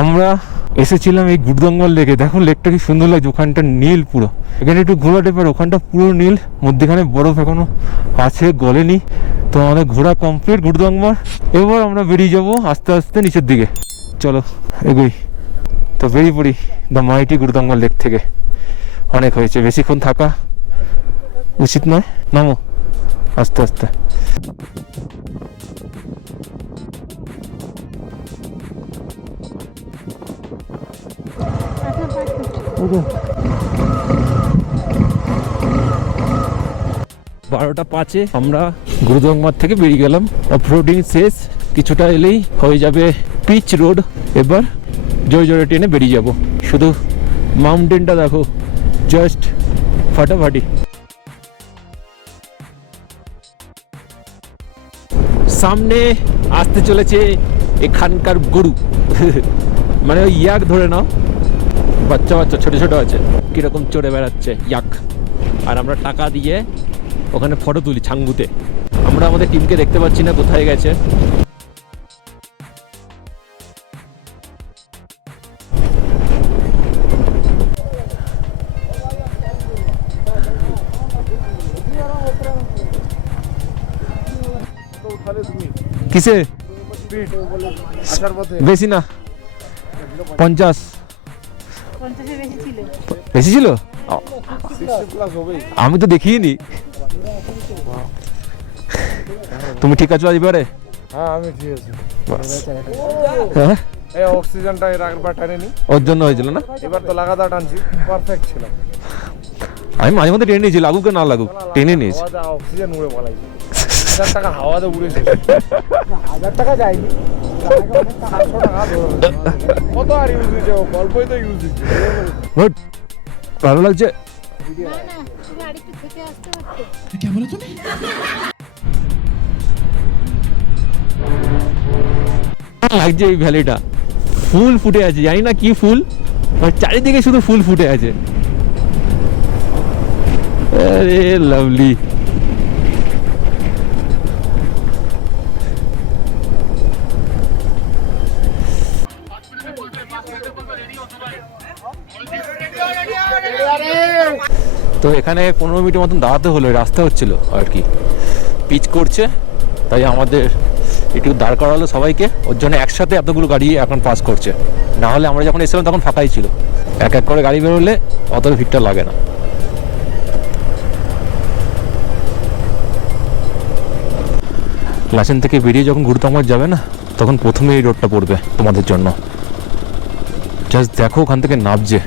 আমরা এসেছিলাম এই গুরুদঙ্গল লেকে। দেখো লেকটা কি সুন্দর লাগছে, ওখানটা নীল পুরো। এখানে একটু ঘোরা টেপার, ওখানটা পুরো নীল, মধ্যেখানে বরফ এখনো আছে, গলেনি। তো আমাদের ঘোরা কমপ্লিট গুরুদঙ্গল। এবার আমরা বেরিয়ে যাবো আস্তে আস্তে নিচের দিকে। চলো এগোই। তো বেরিয়ে পড়ি দ্য মাইটি গুরুদঙ্গল লেক থেকে। অনেক হয়েছে, বেশিক্ষণ থাকা উচিত নয়। নামো আস্তে আস্তে। বারোটা 5-এ আমরা গুরুদঙ্গমার থেকে বেরিয়ে গেলাম। অফরোডিং শেষ, কিছুটা এলেই হয়ে যাবে পিচ রোড। এবার জোরে জোরে ট্রেনে বেরিয়ে যাব। শুধু মাউন্টেনটা দেখো, জাস্ট ফাটাফাটি। সামনে আসতে চলেছে এখানকার গরু মানে ওই ইয়াক ধরে নাও, বাচ্চা বাচ্চা ছোট ছোট আছে, কিরকম চড়ে বেড়াচ্ছে ইয়াক। আর আমরা টাকা দিয়ে ওখানে ফটো তুলি ছাঙ্গুতে। আমরা আমাদের টিমকে দেখতে পাচ্ছি না, কোথায় গেছে। কিসে বেশি না, 50 বেশি ছিল। আমি তো দেখিনি। তুমি ঠিক আছো এবারে? হ্যাঁ আমি ঠিক আছি। হ্যাঁ এই অক্সিজেনটা এর আগেরবার টানেনি, ওর জন্য হয়েছিল না। এবার তো লাগাতার টানছি, পারফেক্ট ছিল। আমি মাঝে মধ্যে টেনে নিয়েছি, লাগুক না লাগুক টেনে নিয়েছি। অক্সিজেন উড়ে পালাইছে। 1000 টাকা হাওয়াতে উড়েছে। 1000 টাকা যায়নি, 700 টাকা কত আর ইউজ দিচ্ছে, গল্পই তো ইউজ দিচ্ছে। গুড, ভালো লাগছে। না না, তুমি আরেকটু থেকে আসতে পারতে। কি বলে তুমি? লাগছে এই ভ্যালিটা, ফুল ফুটে আছে, জানি না কি ফুল, চারিদিকে শুধু ফুল ফুটে আছে। আরে লাভলি। তো এখানে 15 মিনিটের মতন দাঁড়াতে হলো, রাস্তা হচ্ছিল আর কি, পিচ করছে, তাই আমাদের একটু দাঁড় করালো সবাইকে। ওর জন্য একসাথে এতগুলো গাড়ি এখন পাস করছে, না হলে আমরা যখন এসেছিলাম তখন ফাঁকাই ছিল। এক এক করে গাড়ি বেরোলে অত ভিড়টা লাগে না। লাচেন থেকে বেরিয়ে যখন গুরুদঙ্গল যাবে না, তখন প্রথমে এই রোডটা পড়বে তোমাদের জন্য। জাস্ট দেখো ওখান থেকে নামছে,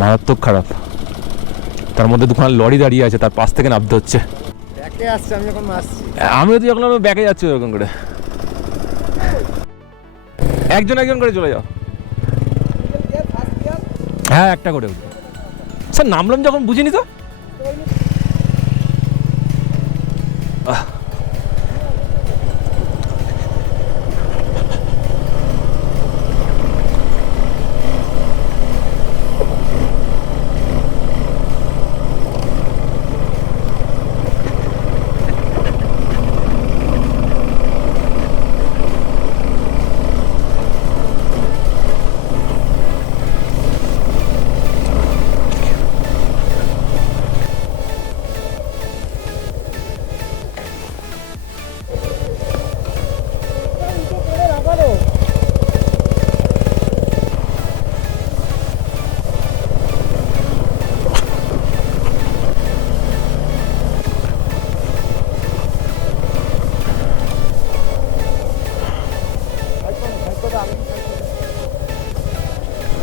মারাত্মক খারাপ। তার মধ্যে দুখানা লরি দাঁড়িয়ে আছে, তার পাশ থেকে নামতে হচ্ছে। ব্যাকে আসছে, আমি যখন আসছি, আমিও তো যখন ব্যাকে যাচ্ছি ওরকম করে, একজন একজন করে চলে যাও। হ্যাঁ একটা করে। স্যার নামলাম যখন বুঝিনি তো।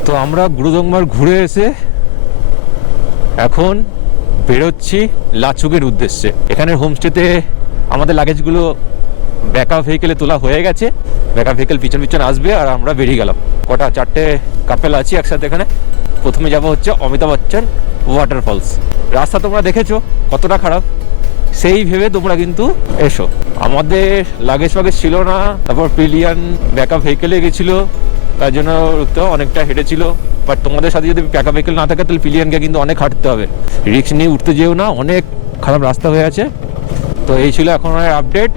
তো আমরা গুরুদঙ্গমার ঘুরে এসে এখন বেরোচ্ছি লাচুকের উদ্দেশ্যে। এখানের হোমস্টেতে আমাদের লাগেজগুলো ব্যাকআপ ভেহিকেলে তোলা হয়ে গেছে। ব্যাকআপ ভেহিকেল পিছন পিছন আসবে আর আমরা বেরিয়ে গেলাম। কটা 4টে কাপেল আছি একসাথে এখানে। প্রথমে যাব হচ্ছে অমিতাভ বচ্চন ওয়াটারফলস। রাস্তা তোমরা দেখেছো কতটা খারাপ, সেই ভেবে তোমরা কিন্তু এসো। আমাদের লাগেজ ফাগেজ ছিল না, তারপর পিলিয়ান ব্যাকআপ ভেহিকেলে গেছিলো, তার জন্য অনেকটা হেঁটেছিল। বাট তোমাদের সাথে যদি ব্যাকআপ ভেহিকেল না থাকে তাহলে পিলিয়ানকে কিন্তু অনেক হাঁটতে হবে। রিস্ক নিয়ে উঠতে যেও না, অনেক খারাপ রাস্তা হয়ে আছে। তো এই ছিল এখন আপডেট।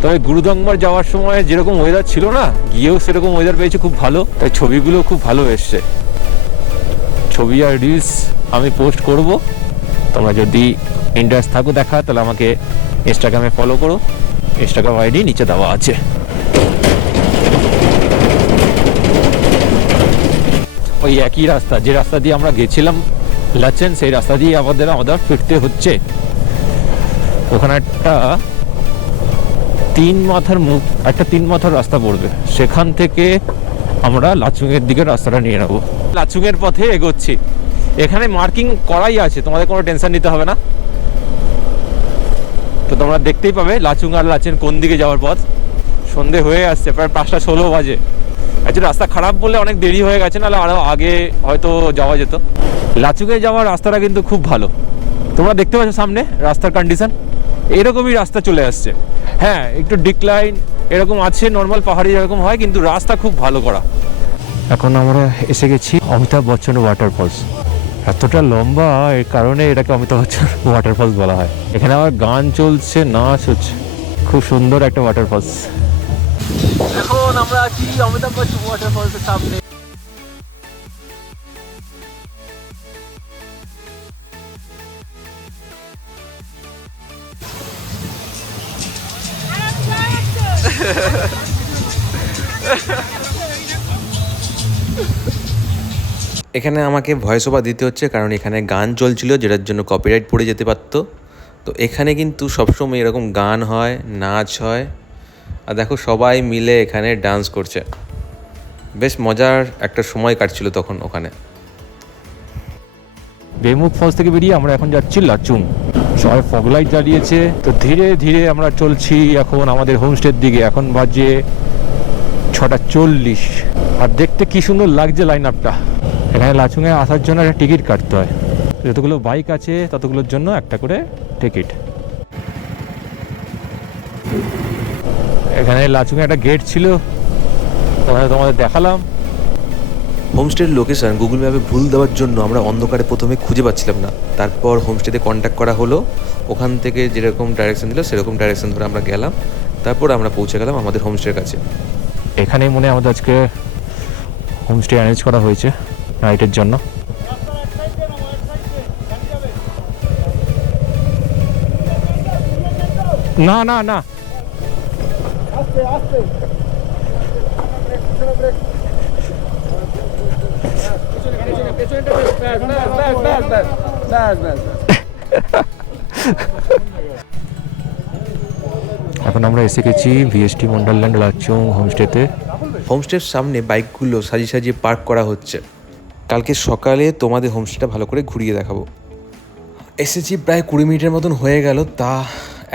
তবে গুরুদংমার যাওয়ার সময় যেরকম ওয়েদার ছিল না, গিয়েও সেরকম ওয়েদার পেয়েছে, খুব ভালো। তাই ছবিগুলো খুব ভালো এসছে। ছবি আর রিলস আমি পোস্ট করব। তোমরা যদি ইন্টারেস্ট থাকো দেখা, তাহলে আমাকে ইনস্টাগ্রামে ফলো করো। ইনস্টাগ্রাম আইডি নিচে দেওয়া আছে। ওই একই রাস্তা, যে রাস্তা দিয়ে আমরা গেছিলাম লাচেন, সেই রাস্তা দিয়ে আমাদের ফিরতে হচ্ছে। ওখানে একটা তিন মাথার রাস্তা পড়বে, সেখান থেকে আমরা লাচুংয়ের দিকে রাস্তাটা নিয়ে নেবো। লাচুংয়ের পথে এগোচ্ছি। এখানে মার্কিং করাই আছে, তোমাদের কোনো টেনশন নিতে হবে না। তো তোমরা দেখতেই পাবে লাচুং আর লাচেন কোন দিকে যাওয়ার পথ। সন্ধে হয়ে আসছে, প্রায় 5:16 বাজে। অ্যাকচুয়ালি রাস্তা খারাপ বলে অনেক দেরি হয়ে গেছে, নাহলে আরও আগে হয়তো যাওয়া যেত। লাচুংয়ে যাওয়ার রাস্তাটা কিন্তু খুব ভালো। তোমরা দেখতে পাচ্ছ সামনে রাস্তার কন্ডিশন, এরকমই রাস্তা চলে আসছে। হ্যাঁ, একটু ডিক্লাইন এরকম আছে, নর্মাল পাহাড়ি যেরকম হয়, কিন্তু রাস্তা খুব ভালো করা। এখন আমরা এসে গেছি অমিতাভ বচ্চন ওয়াটারফলস। এতটা লম্বা, এর কারণে এটাকে অমিতাভ বচ্চন ওয়াটারফলস বলা হয়। এখানে আবার গান চলছে, নাচ হচ্ছে, খুব সুন্দর একটা ওয়াটারফলস। এখন আমরা আছি অমিতাভ বচ্চন ওয়াটারফলসের সামনে। এখানে আমাকে ভয়েস ওভার দিতে হচ্ছে, কারণ এখানে গান চলছিল, যেটার জন্য কপিরাইট পড়ে যেতে পারতো। তো এখানে কিন্তু সবসময় এরকম গান হয়, নাচ হয়, আর দেখো সবাই মিলে এখানে ডান্স করছে। বেশ মজার একটা সময় কাটছিল তখন ওখানে। বেমুখ ফলস থেকে বেরিয়ে আমরা এখন যাচ্ছি লাচুং। সবাই ফগ লাইট জ্বালিয়েছে, তো ধীরে ধীরে আমরা চলছি এখন আমাদের হোমস্টের দিকে। এখন বাজে 6:40। আর দেখতে কি সুন্দর লাগছে লাইন আপটা। এখানে লাচুংয়ে আসার জন্য একটা টিকিট কাটতে হয়। যতগুলো বাইক আছে ততগুলোর জন্য একটা করে টিকিট। এখানে লাচুংয়ে একটা গেট ছিল, ওখানে তোমাদের দেখালাম। হোমস্টের লোকেশন গুগল ম্যাপে ভুল দেওয়ার জন্য আমরা অন্ধকারে প্রথমে খুঁজে পাচ্ছিলাম না। তারপর হোমস্টেতে কন্ট্যাক্ট করা হলো, ওখান থেকে যেরকম ডাইরেকশন দিল সেরকম ডাইরেকশন ধরে আমরা গেলাম। তারপর আমরা পৌঁছে গেলাম আমাদের হোমস্টের কাছে। এখানেই মনে হয় আমাদের আজকে হোমস্টে অ্যারেঞ্জ করা হয়েছে নাইটের জন্য। না না না, আস্তে আস্তে এখন আমরা এসে গেছি ভিএসটি ওয়ান্ডারল্যান্ড লাচুং হোমস্টেতে। হোমস্টের সামনে বাইকগুলো সাজিয়ে সাজিয়ে পার্ক করা হচ্ছে। কালকে সকালে তোমাদের হোমস্টেটা ভালো করে ঘুরিয়ে দেখাবো। এসেছি প্রায় 20 মিনিটের মতন হয়ে গেল, তা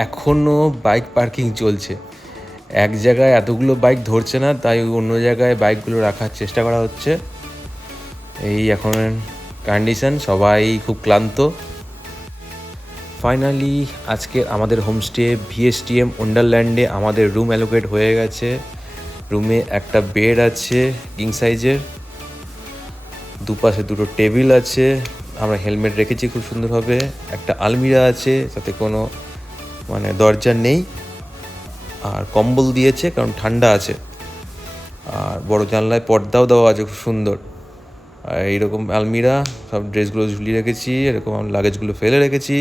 এখনও বাইক পার্কিং চলছে। এক জায়গায় এতগুলো বাইক ধরছে না, তাই অন্য জায়গায় বাইকগুলো রাখার চেষ্টা করা হচ্ছে। এই এখন কন্ডিশন, সবাই খুব ক্লান্ত। ফাইনালি আজকে আমাদের হোমস্টে ভিএসটিএম ওয়ান্ডারল্যান্ডে আমাদের রুম অ্যালোকেট হয়ে গেছে। রুমে একটা বেড আছে কিং সাইজের, দুপাশে দুটো টেবিল আছে, আমরা হেলমেট রেখেছি খুব সুন্দরভাবে। একটা আলমিরা আছে, তাতে কোনো দরজা নেই, আর কম্বল দিয়েছে কারণ ঠান্ডা আছে। আর বড় জানলায় পর্দাও দেওয়া আছে খুব সুন্দর। আর এইরকম আলমিরা, সব ড্রেসগুলো ঝুলিয়ে রেখেছি, এরকম লাগেজগুলো ফেলে রেখেছি।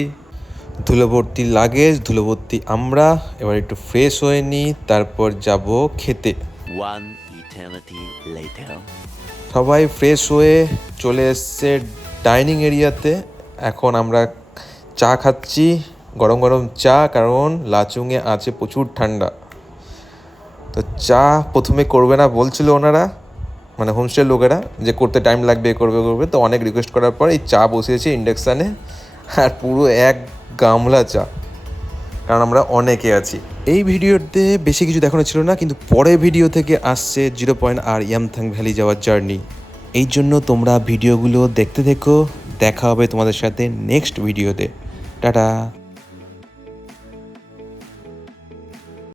ধুলোভর্তি লাগেজ, ধুলোভর্তি আমরা। এবার একটু ফ্রেশ হয়ে নিই, তারপর যাব খেতে। সবাই ফ্রেশ হয়ে চলে এসছে ডাইনিং এরিয়াতে। এখন আমরা চা খাচ্ছি, গরম গরম চা, কারণ লাচুংয়ে আছে প্রচুর ঠান্ডা। তো চা প্রথমে করবে না বলছিল ওনারা, হোমস্টের লোকেরা, যে করতে টাইম লাগবে, করবে। তো অনেক রিকোয়েস্ট করার পর এই চা বসিয়েছি ইন্ডাকশানে, আর পুরো 1 গামলা চা, কারণ আমরা অনেকে আছি। এই ভিডিওতে বেশি কিছু দেখানো ছিল না, কিন্তু পরের ভিডিও থেকে আসছে 0 পয়েন্ট আর ইয়ামথাং ভ্যালি যাওয়ার জার্নি। এই জন্য তোমরা ভিডিওগুলো দেখতে থেকো। দেখা হবে তোমাদের সাথে নেক্সট ভিডিওতে। টাটা।